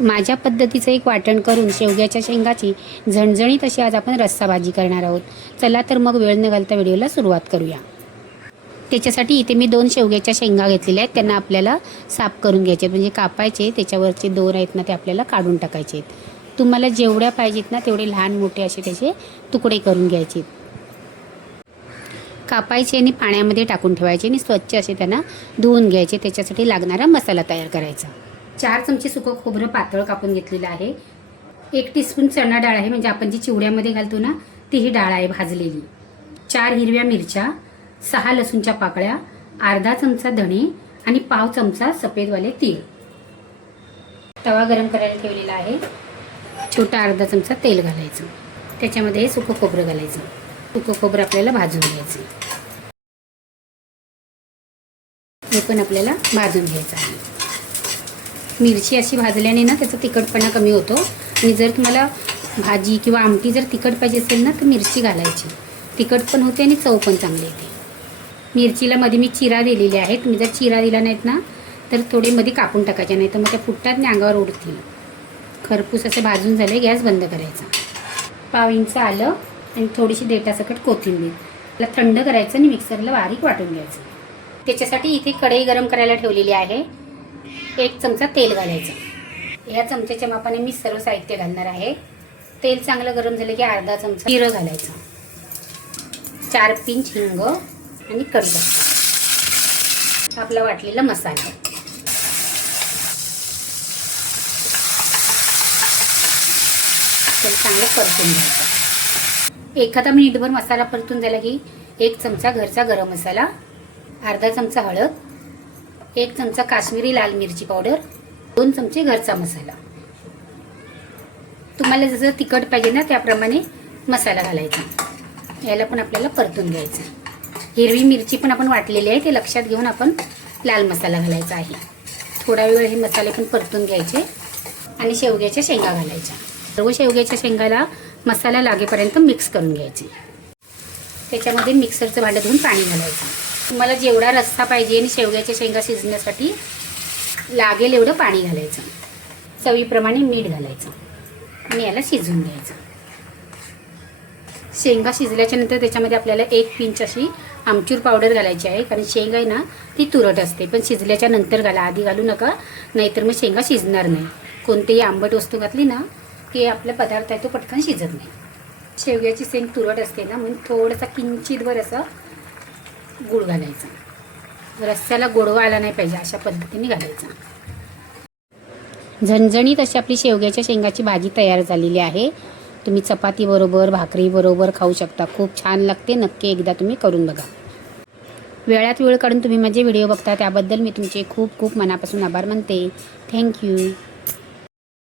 माझ्या पद्धतीचं एक वाटण करून शेवग्याच्या शेंगाची झणझणीत अशी आज आपण रस्सा भाजी करणार आहोत. चला तर मग वेळ न घालता व्हिडिओला सुरुवात करूया. त्याच्यासाठी इथे मी 2 शेवग्याच्या शेंगा घेतलेल्या आहेत. त्यांना आपल्याला साफ करून घ्यायचे, म्हणजे कापायचे, त्याच्यावरचे दोर आहेत ना ते आपल्याला काढून टाकायचे आहेत. तुम्हाला जेवढ्या पाहिजेत ना तेवढे लहान मोठे असे त्याचे तुकडे करून घ्यायचे, कापायचे आणि पाण्यामध्ये टाकून ठेवायचे आणि स्वच्छ असे त्यांना धुवून घ्यायचे. त्याच्यासाठी लागणारा मसाला तयार करायचा. 4 चमचे सुकं खोबरं पातळ कापून घेतलेलं आहे. 1 टीस्पून चणा डाळ आहे, म्हणजे आपण जी चिवड्यामध्ये घालतो ना ती ही डाळ आहे भाजलेली. 4 हिरव्या मिरच्या, 6 लसूणच्या पाकळ्या, अर्धा चमचा धणे आणि पाव चमचा सफेदवाले तीळ. तवा गरम करायला ठेवलेला आहे. छोटा अर्धा चमचा तेल घालायचं, त्याच्यामध्ये सुकं खोबरं घालायचं. सुकं खोबरं आपल्याला भाजून घ्यायचं, हे पण आपल्याला भाजून घ्यायचं आहे. मिरची अशी भाजल्याने ना त्याचा तिखटपणा कमी होतो. आणि जर तुम्हाला भाजी किंवा आमटी जर तिखट पाहिजे असेल ना तर मिरची घालायची, तिखट पण होते आणि चव पण चांगली येते. मिरचीला मध्ये मी चिरा दिलेले आहे. तुम्ही जर चिरा दिला नाहीत ना तर थोडे मध्ये कापून टाकायचे, नाही तर मग त्या फुटतात आणि अंगावर उडतील. खरपूस असे भाजून झाले, गॅस बंद करायचा. पाव इंच आलं आणि थोडीशी देठासकट कोथिंबीर, त्याला थंड करायचं आणि मिक्सरला बारीक वाटून घ्यायचं. त्याच्यासाठी इथे कढई गरम करायला ठेवलेली आहे. 1 चमचा तेल घालायचं. या चमच्याच्या मापाने मी सर्व साहित्य घालणार आहे. तेल चांगलं गरम झालं की अर्धा चमचा जिरं घालायचं, 4 पिंच हिंग आणि कढीपत्ता, आपला वाटलेला मसाला. चांगलं परतून घ्यायचं. एखादा मिनिटभर मसाला परतून झाला की 1 चमचा घरचा गरम मसाला, अर्धा चमचा हळद, 1 चमचा काश्मीरी लाल मिरची पावडर, 2 चमचे घरचा मसाला. तुम्हाला जसं तिखट पाहिजे ना त्याप्रमाणे मसाला घालायचा. याला पण आपल्याला परतून घ्यायचं. हिरवी मिरची पण आपण वाटलेली आहे, ते लक्षात घेऊन आपण लाल मसाला घालायचा आहे. थोडा वेळ हे मसाले पण परतून घ्यायचे आणि शेवग्याच्या शेंगा घालायच्या. सर्व शेवग्याच्या शेंगाला मसाला लागेपर्यंत मिक्स करून घ्यायचे. त्याच्यामध्ये मिक्सरचं भांडं धुवून पाणी घालायचं. तुम्हाला जेवढा रस्सा पाहिजे आणि शेवग्याच्या शेंगा शिजण्यासाठी लागेल एवढं पाणी घालायचं. चवीप्रमाणे मीठ घालायचं आणि याला शिजवून घ्यायचं. शेंगा शिजल्याच्या नंतर त्याच्यामध्ये आपल्याला 1 पिंच अशी आमचूर पावडर घालायची आहे, कारण शेंगा आहे ना ती तुरट असते. पण शिजल्याच्या नंतर घाला, आधी घालू नका, नाहीतर मग शेंगा शिजणार नाही. कोणतीही आंबट वस्तू घातली ना की आपला पदार्थ आहे तो पटकन शिजत नाही. शेवग्याची शेंग तुरट असते ना, म्हणून थोडासा किंचितभर असं गूळ घालायचा. रस्स्याला गोडवा आला नाही पाहिजे अशा पद्धतीने घालायचा. झणझणीत अशी आपली शेवग्याच्या शेंगाची भाजी तयार झालेली आहे. तुम्ही चपाती बरोबर, भाकरी बरोबर खाऊ शकता. खूप छान लागते. नक्की एकदा तुम्ही करून बघा. वेळात वेळ काढून तुम्ही माझे व्हिडिओ बघता त्याबद्दल मी तुमचे खूप खूप मनापासून आभार मानते. थँक्यू.